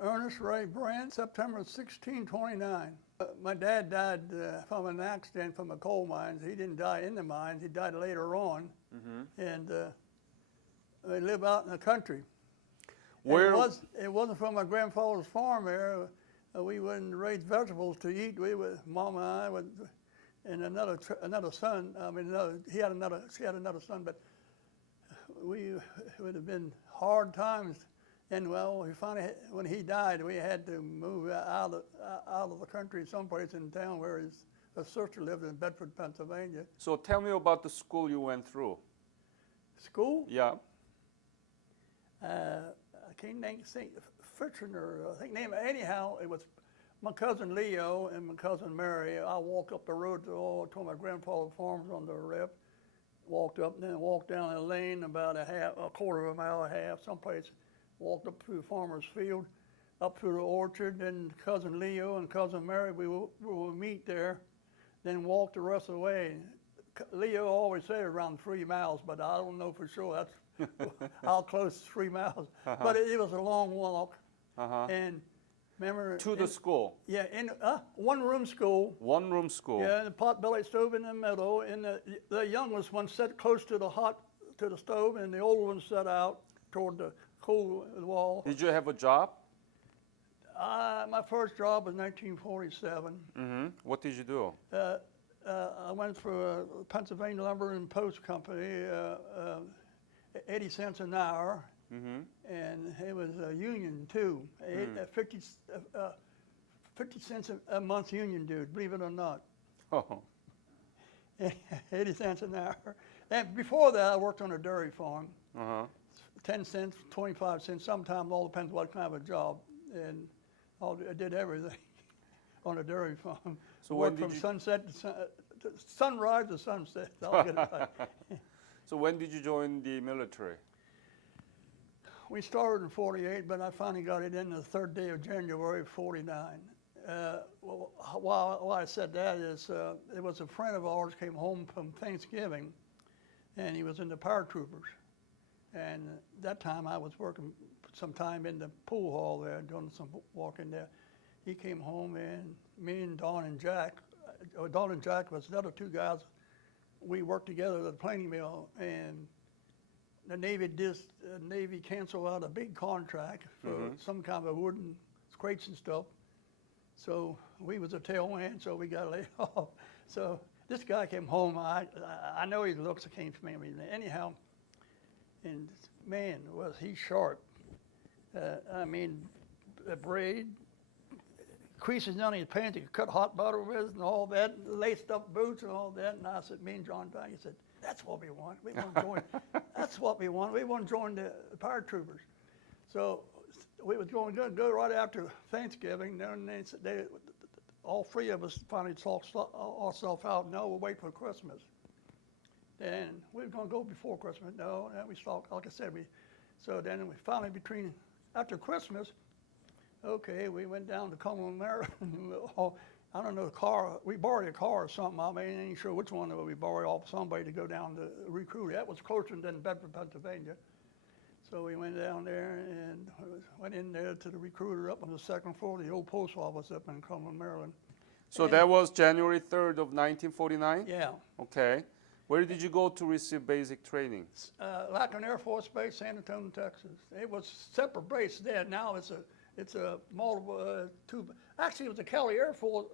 Ernest R. Brant, September 1629. My dad died from an accident from the coal mines. He didn't die in the mines. He died later on. And we live out in the country. Where? It wasn't from my grandfather's farm there. We wouldn't raise vegetables to eat. We would, Mom and I would, and another son. I mean, she had another son, but it would have been hard times. And well, we finally, when he died, we had to move out of the country, someplace in town where his sister lived in Bedford, Pennsylvania. So tell me about the school you went through. School? Yeah. I can't think Fitchener, I think name it. Anyhow, it was my cousin Leo and my cousin Mary. I walked up the road to my grandfather's farm on the left. Walked up and then walked down a lane about a quarter of a mile and a half, someplace. Walked up through the farmer's field, up through the orchard, and cousin Leo and cousin Mary, we would meet there, then walk the rest of the way. Leo always said around 3 miles, but I don't know for sure. That's how close 3 miles. But it was a long walk. And remember, to the school? Yeah, in one-room school. One-room school. Yeah, and the pot-bellied stove in the middle, and the youngest one sat close to the stove, and the older one sat out toward the cool wall. Did you have a job? My first job was 1947. What did you do? I went for a Pennsylvania Lumber and Post Company, 80 cents an hour, and it was a union too, 50 cents a month union dude, believe it or not. Oh. 80 cents an hour. And before that, I worked on a dairy farm. 10 cents, 25 cents, sometimes, all depends what kind of a job. And I did everything on a dairy farm. So when from sunset to sunrise to sunset. I'll get it right. So when did you join the military? We started in 48, but I finally got it in the 3rd day of January of 49. Why I said that is it was a friend of ours came home from Thanksgiving, and he was in the paratroopers. And that time I was working some time in the pool hall there, doing some walking there. He came home, and me and Don and Jack was the other 2 guys. We worked together at the planing mill, and the Navy canceled out a big contract for some kind of wooden crates and stuff. So we was a tailwind, so we got laid off. So this guy came home. I know his looks came from him. Anyhow, and man, was he sharp. I mean, a braid, creases down his pants, he could cut hot butter with and all that, laced up boots and all that. And I said, me and John Bank, he said, that's what we want. We want to join. That's what we want. We want to join the paratroopers. So we was going to go right after Thanksgiving. Then all 3 of us finally talked ourselves out. No, we'll wait for Christmas. Then we were going to go before Christmas. No, and we stopped. Like I said, so then we finally after Christmas, okay, we went down to Cumberland, Maryland. I don't know, we borrowed a car or something. I mean, I ain't sure which one we borrowed off somebody to go down to recruit. That was closer than Bedford, Pennsylvania. So we went down there and went in there to the recruiter up on the 2nd floor of the old post office up in Cumberland, Maryland. So that was January 3rd of 1949? Yeah. Okay. Where did you go to receive basic training? Lackland Air Force Base, San Antonio, Texas. It was separate base then. Now it's a multiple actually, it was a Kelly Air Field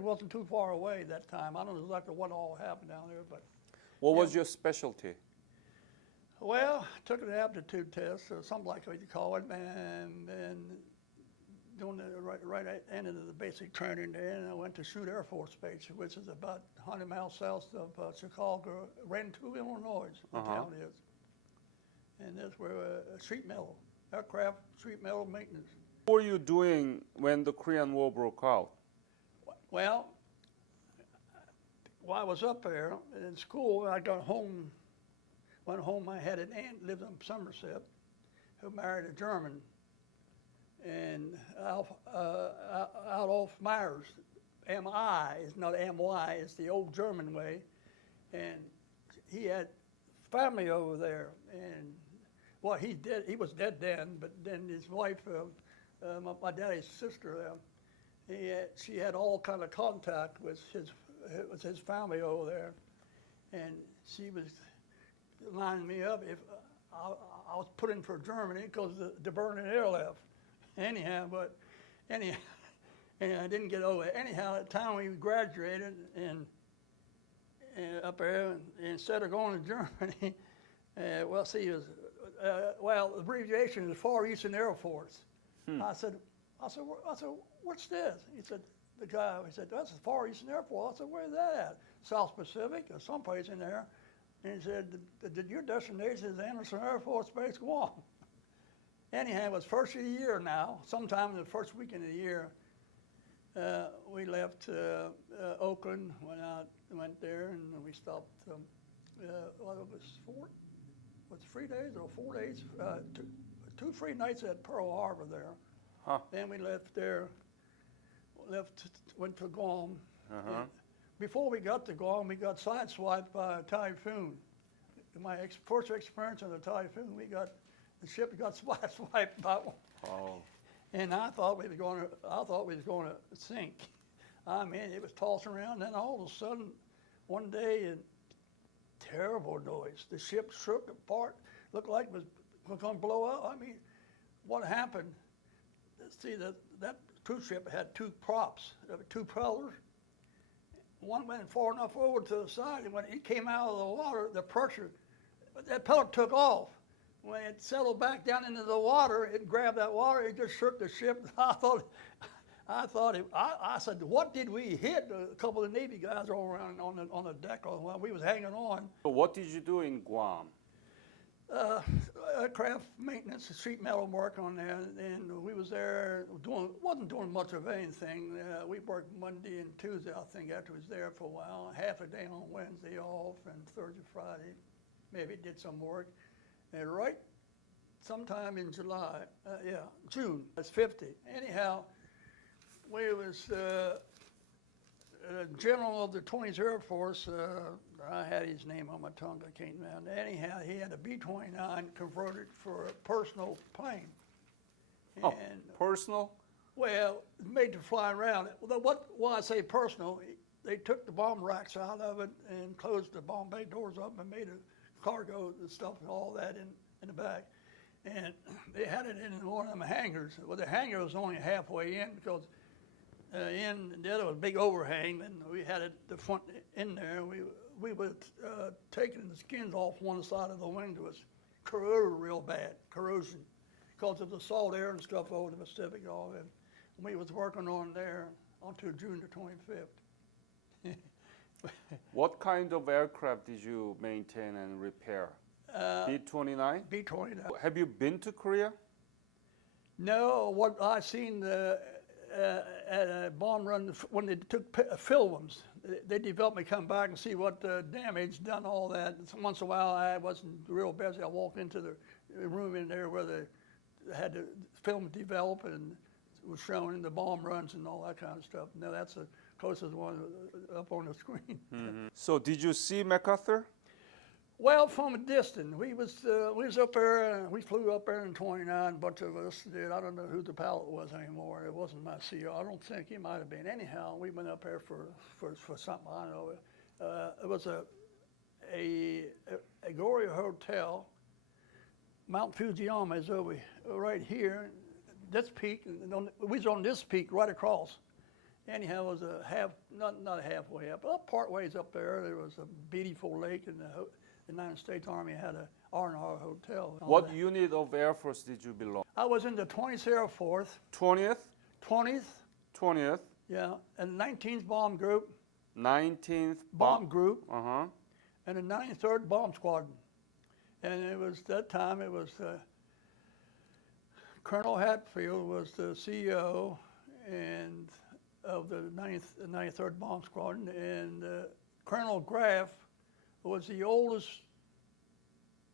wasn't too far away that time. I don't know exactly what all happened down there, but. What was your specialty? Well, I took an aptitude test, or something like what you call it, and doing the right at the end of the basic training there, and I went to Shoot Air Force Base, which is about 100 miles south of Chicago, Rantoul, Illinois, the town is. And that's where sheet metal, aircraft sheet metal maintenance. What were you doing when the Korean War broke out? Well, while I was up there in school, I went home, I had an aunt lived in Somerset who married a German. And Adolf Myers, M-I, is not M-Y, it's the old German way. And he had family over there. And, well, he was dead then, but then his wife my daddy's sister there. She had all kind of contact with his family over there, and she was lining me up if I was put in for Germany because the Berlin Air left. Anyhow, and I didn't get over it. Anyhow, at the time we graduated and up there, instead of going to Germany, well, see, it was, well, the abbreviation is Far Eastern Air Force. I said, what's this? He said, he said, that's the Far Eastern Air Force. I said, where's that at? South Pacific or someplace in there. And he said, your destination is Anderson Air Force Base, Guam. Anyhow, it was first of the year now. Sometime in the first weekend of the year, we left Oakland, went there, and we stopped. Well, it was 3 days or 4 days, two free nights at Pearl Harbor there. Huh. Then we left there, went to Guam. Uh-huh. Before we got to Guam, we got sideswiped by a typhoon. My first experience in a typhoon, the ship got sideswiped by one. Oh. And I thought we was going to sink. I mean, it was tossing around. Then all of a sudden, one day, a terrible noise. The ship shook apart. Looked like it was going to blow up. I mean, what happened? See, that cruise ship had two props, two propellers. One went far enough over to the side, and when it came out of the water, the pressure, that propeller took off. When it settled back down into the water, it grabbed that water, it just shook the ship. I said, what did we hit? A couple of Navy guys all around on the deck while we was hanging on. So what did you do in Guam? Aircraft maintenance, sheet metal work on there, and we was there wasn't doing much of anything. We worked Monday and Tuesday, I think, after we was there for a while. Half a day on Wednesday off, and Thursday, Friday, maybe did some work. And right sometime in July, June, that's 50. Anyhow, we was general of the 20th Air Force, I had his name on my tongue, I can't remember. Anyhow, he had a B-29 converted for a personal plane. Oh, personal? Well, made to fly around. Why I say personal, they took the bomb racks out of it and closed the bomb bay doors up and made a cargo and stuff and all that in the back. And they had it in one of them hangars. Well, the hangar was only halfway in because the other was a big overhang, and we had it the front in there. We were taking the skins off one side of the wing to us, corroded real bad, corrosion, because of the salt air and stuff over the Pacific and all that. And we was working on there until June the 25th. What kind of aircraft did you maintain and repair? B-29? B-29. Have you been to Korea? No, what I seen at a bomb run when they took films, they developed me come back and see what damage done, all that. And once in a while, I wasn't real busy. I walked into the room in there where they had the film develop and it was showing in the bomb runs and all that kind of stuff. No, that's the closest one up on the screen. Mm-hmm. So did you see MacArthur? Well, from a distance, we was up there. We flew up there in '29. A bunch of us did. I don't know who the pilot was anymore. It wasn't my CO. I don't think he might have been. Anyhow, we went up there for something. I don't know. It was a Agoria Hotel. Mount Fujiyama is over right here. This peak, we was on this peak right across. Anyhow, it was not halfway up, but part ways up there. There was a beautiful lake, and the United States Army had a R&R hotel. What unit of Air Force did you belong? I was in the 20th Air Force. 20th? 20th. 20th. Yeah, and the 19th Bomb Group. 19th Bomb Group. Uh-huh. And the 93rd Bomb Squadron. And it was, that time, it was Colonel Hatfield was the CEO and of the 93rd Bomb Squadron, and Colonel Graff was the oldest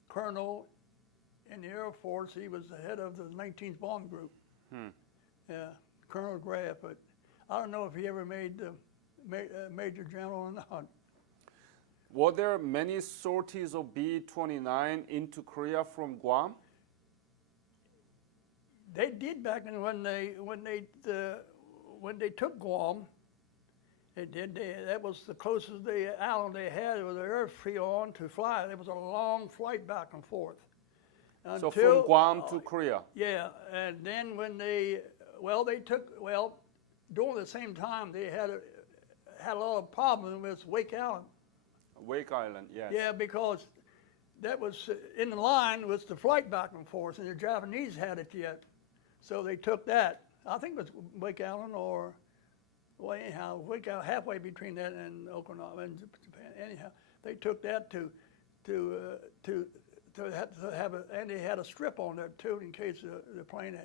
colonel in the Air Force. He was the head of the 19th Bomb Group. Yeah, Colonel Graff, but I don't know if he ever made the Major General or not. Were there many sorties of B-29 into Korea from Guam? They did back when they took Guam. They did. That was the closest island they had with an airfield on to fly. It was a long flight back and forth. So from Guam to Korea. Yeah, and then when they during the same time they had a lot of problems with Wake Island. Wake Island, yes. Yeah, because that was in line with the flight back and forth, and the Japanese had it yet, so they took that. I think it was Wake Island or. Well, anyhow, we got halfway between that and Okinawa and Japan. Anyhow, they took that to have and they had a strip on there too in case the plane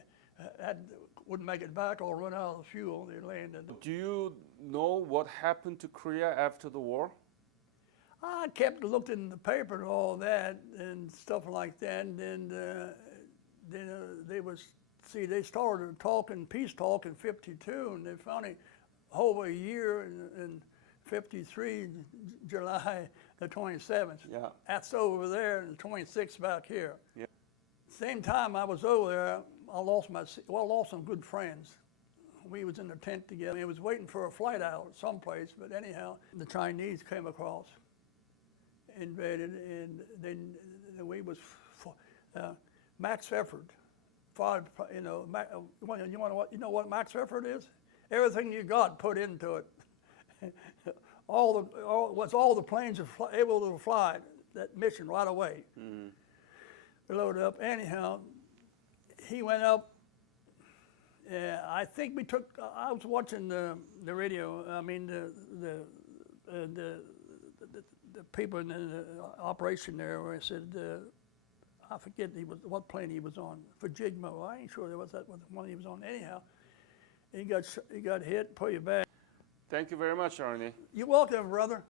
wouldn't make it back or run out of fuel. They landed. Do you know what happened to Korea after the war? I kept looking in the paper and all that and stuff like that, and then they started talking peace talk in '52, and they finally. Over a year in '53, July the 27th. Yeah. That's over there, and the 26th back here. Yeah. Same time I was over there, I lost some good friends. We was in the tent together. I was waiting for a flight out someplace, but anyhow, the Chinese came across, invaded, and then we was Max Effort. You know what Max Effort is? Everything you got put into it. all the planes are able to fly that mission right away. Mm-hmm. Loaded up. Anyhow, he went up. I think we took. I was watching the radio. I mean the people in the operation there. Where I said, I forget what plane he was on. For Jigmo, I ain't sure that was one he was on. Anyhow. He got hit, pull you back. Thank you very much, Ernie. You're welcome, brother.